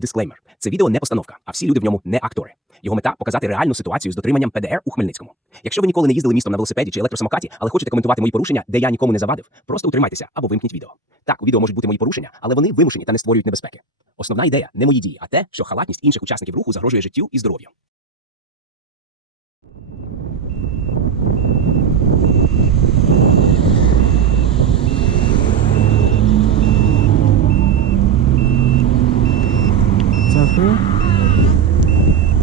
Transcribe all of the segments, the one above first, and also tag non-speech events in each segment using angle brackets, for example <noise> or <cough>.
Дисклеймер: це відео не постановка, а всі люди в ньому не актори. Його мета показати реальну ситуацію з дотриманням ПДР у Хмельницькому. Якщо ви ніколи не їздили містом на велосипеді чи електросамокаті, але хочете коментувати мої порушення, де я нікому не завадив, просто утримайтеся або вимкніть відео. Так, у відео можуть бути мої порушення, але вони вимушені та не створюють небезпеки. Основна ідея не мої дії, а те, що халатність інших учасників руху загрожує життю і здоров'ю. Дякую.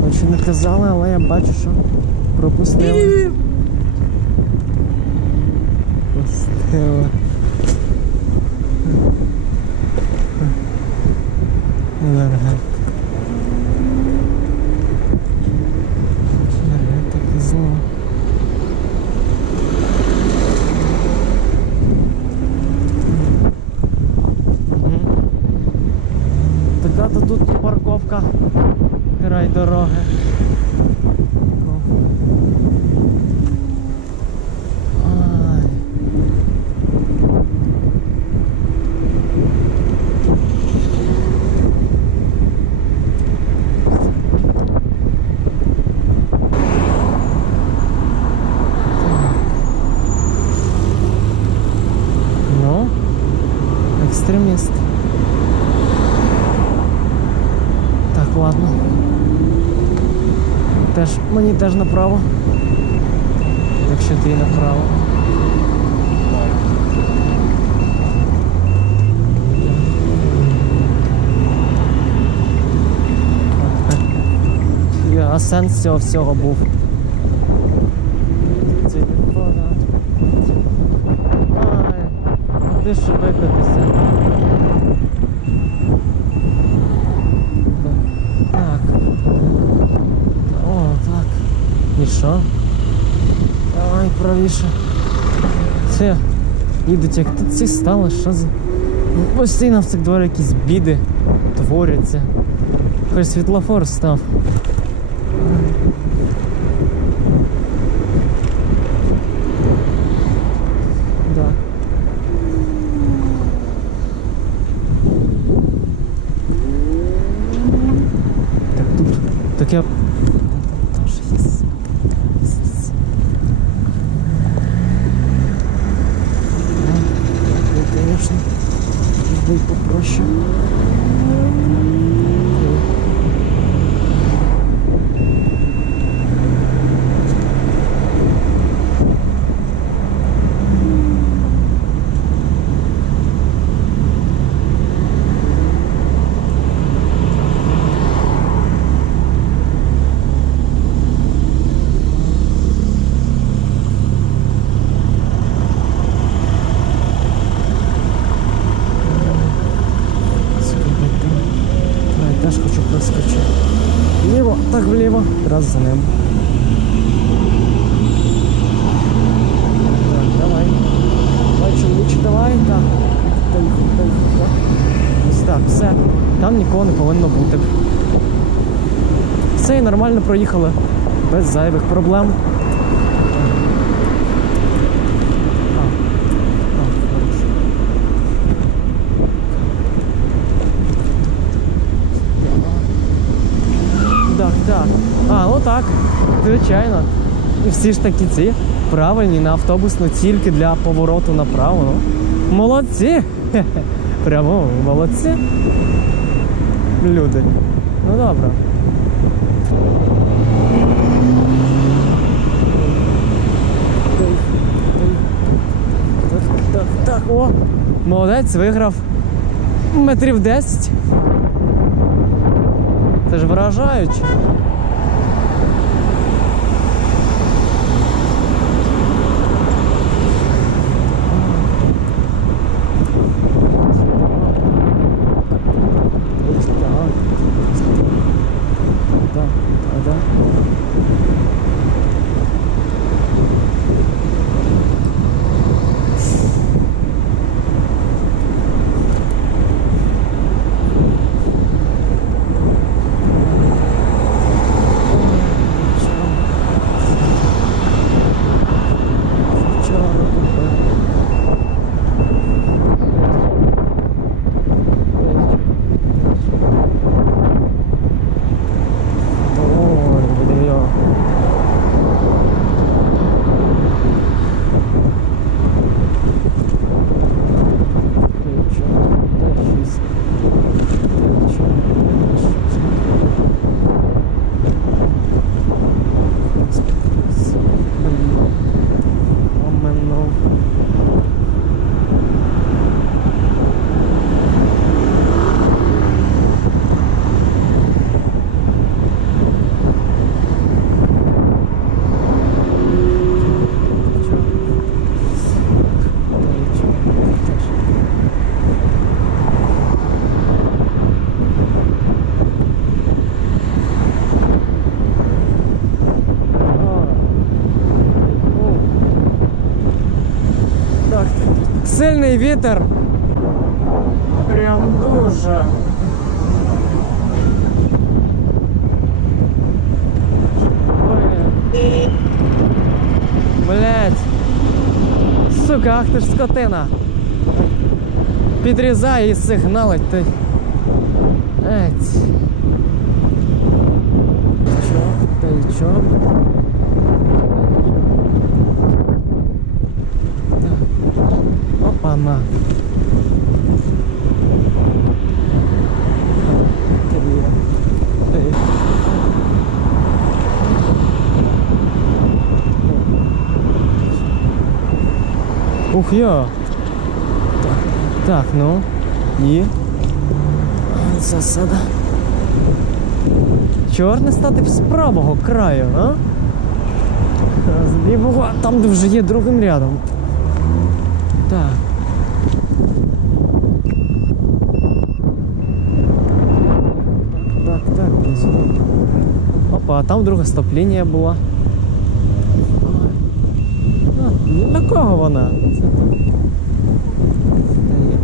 Хоч і не казали, але я бачу, що пропустила. Пропустила. Енергетик. Енергетик і зло. Мгм. Така то тут парковка край дороги. Ай. Ну, екстреміст. Так. Теж, мені теж направо. Якщо ти направо. А сенс цього всього був. Телефона. Ай, ти ж викотися. Так. О, так. І що? Давай правіше. Це. Їдуть, як тут ці стали, що за. Ну, Постійно в цих дворах якісь біди творяться. Хоч світлофор став. Так тут. Так я. Там же есть. Ну, конечно. Будет попроще. Скільки там? Я теж хочу проскочити. Вліво, так вліво. Раз за ним. Так, давай. Давай, чоловіче, давай. Так. Тихо, тихо. так. Ось так, все. Там нікого не повинно бути. Все і нормально проїхали. Без зайвих проблем. А, а, хорошо. Так, так. А, ну так, звичайно. І всі ж такі ці правильні на автобусну тільки для повороту направо. Ну. Молодці! <laughs> Прямо молодці. Люди. Ну добре. Так, так, о! Молодець виграв метрів 10. Це ж вражаюче. Сильний вітер. Прям дуже. Блять. Сука, ах ти ж скотина. Підрізай і сигналить ти. Еть. Чо? Та й чо? Так. Ух йо. Так, ну. І. Засада. Чорне стати з правого краю, а? З лівого, там, де вже є другим рядом. Так, так, так, сюди. Опа, а там друга стоп-лінія була. Ой. А, на кого вона? Це так. Та є.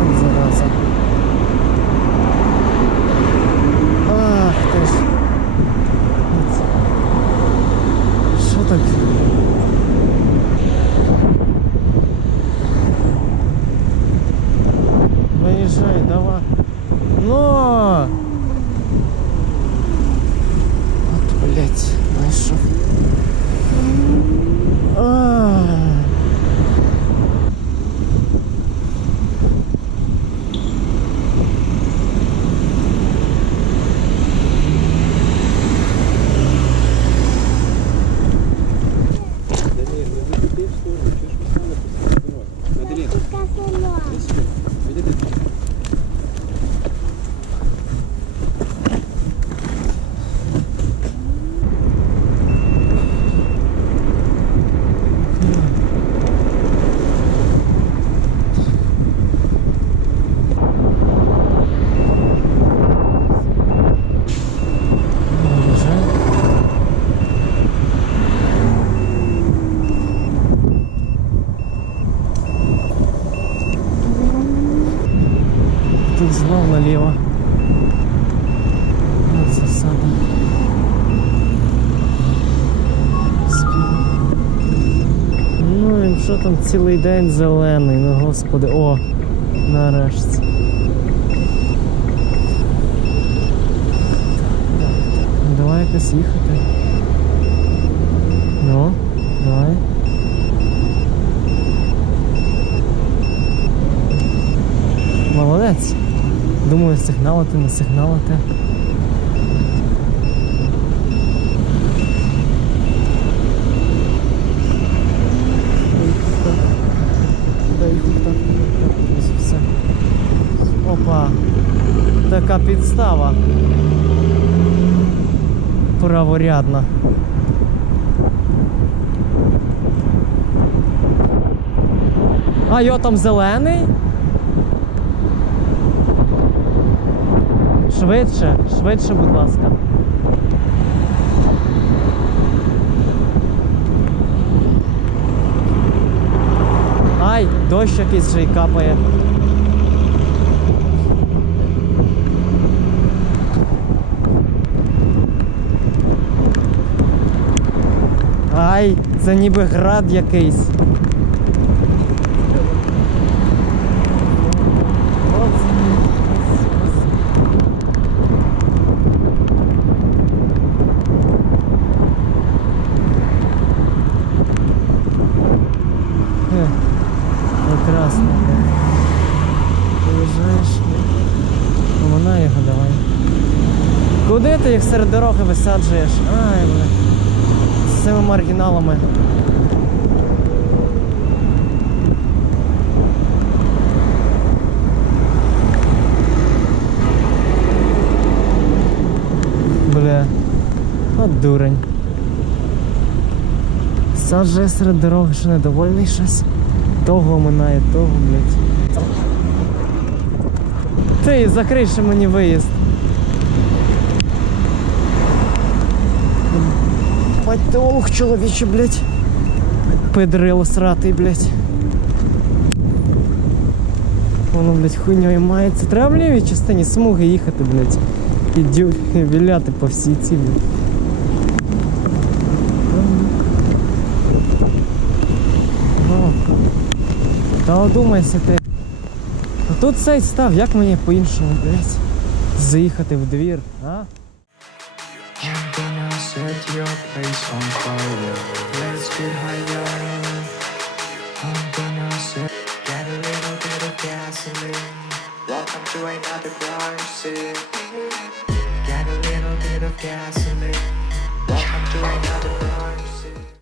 От зараза. Ах ти ж. От. Що так? Виїжджай, давай. Ну! От, блядь, знайшов. Ах. Виїжджай. Тут знов наліво. От засада. Спів. Ну і що там цілий день зелений, ну господи, о, нарешті. Давай якось їхати. Ну, давай. Молодець. Думаю, сигналити, не сигналити. Їх так, все. Опа. Така підстава. Праворядна. А йо там зелений? Швидше, швидше, будь ласка. Ай, дощ якийсь вже й капає. Ай, це ніби град якийсь. Е, Прекрасно. Приїжджаєш. Вона його давай. Куди ти їх серед дороги висаджуєш? Ай, бля. З цими маргіналами. Бля. От дурень. Саджає серед дороги, що недовольний щось. Того минає, того, блядь. Ти закрий ще мені виїзд. Бать ти олух чоловіче, блядь. Педрило сратий, блядь. Воно, блядь, хуйньою мається. Треба в лівій частині смуги їхати, блядь. І дю... віляти по всій цій, блядь. Ну, Та одумайся ти. А тут цей став, як мені по-іншому, блядь, заїхати в двір, а? your place on fire. Let's get higher. I'm gonna set. Get a little bit of gasoline. Welcome to another garage. Get a little bit of gasoline. Welcome to another garage.